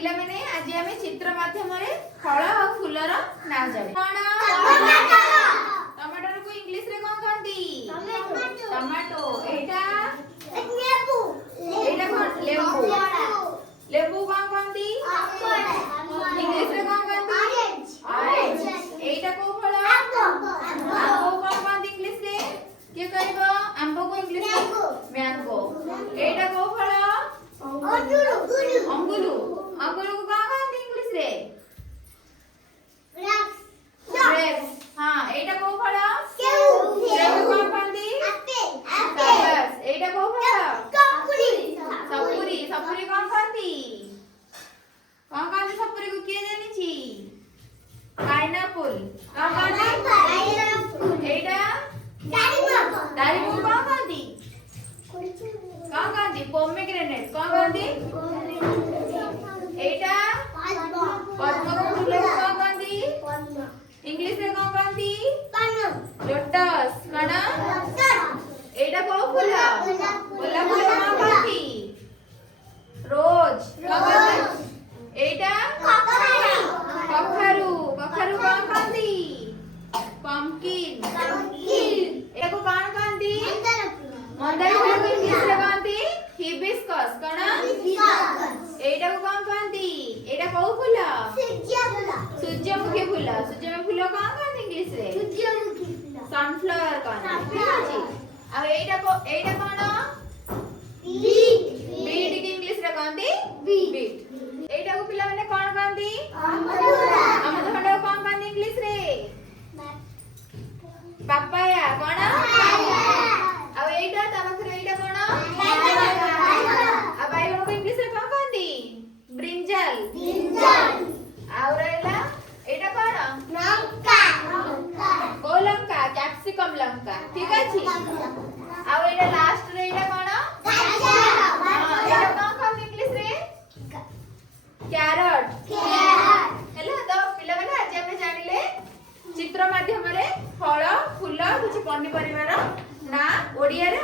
पिला माने आज आमे चित्र माध्यम रे फल और फूलर ना जाने टमाटर को इंग्लिश रे कोन कहंती टमाटो एटा लेबू एटा कोन लेबू लेबू कोन कहंती इंग्लिश रे कोन कहंती ऑरेंज एटा को फल आंबो कोन कहंती इंग्लिश रे के कहबो आंबो को इंग्लिश रे मैंगो एटा को फल अंगुरु अंगुरु को कहाँ कहते इंग्लिश रे ग्रेप्स हां एटा को फल सेब को कहते एप्पल एटा को फल सपुरी सपुरी कौन कहती सपुरी को किए जानी छी पाइनएप्पल कौन कहते एटा दारिमो कौन कहती कौन कहती पोमेग्रेनेट कौन कहती एटा पद्म को फूल को कौन कहती इंग्लिश रे कौन कहती लोटस कणा एटा को फूल गोलाप फूल कौन कहती रोज कौन कहती एटा कखारू कखारू कौन कहती पंपकिन एटा को कौन कहती मंदार फूल को इंग्लिश रे कहती हिबिस्कस कणा एटा को कौन कहती एटा को फूल सूर्यमुखी फूल सूर्यमुखी फूल कौन कहती इंग्लिश रे सनफ्लावर कौन ठीक अछि अब एटा कोन बीट की इंग्लिश रे कहती बीट एटा को पिला माने कोन कहती अमृतभंडा को कौन कहती इंग्लिश रे पापाया कोन अब एटा ता पाखरे एटा कोन अब बाइगण को इंग्लिश रे कोन कहती ब्रिंजल और एला एटा कोन को लंका कैप्सिकम लंका ठीक अछि अब एटा लास्ट रे एटा कोन एटा कोन कहती इंग्लिश रे कैरट हेला तो पिला माने आज हम जानिले चित्र माध्यम रे फल फूल कुछ पन्नी परिवार ना ओडिया रे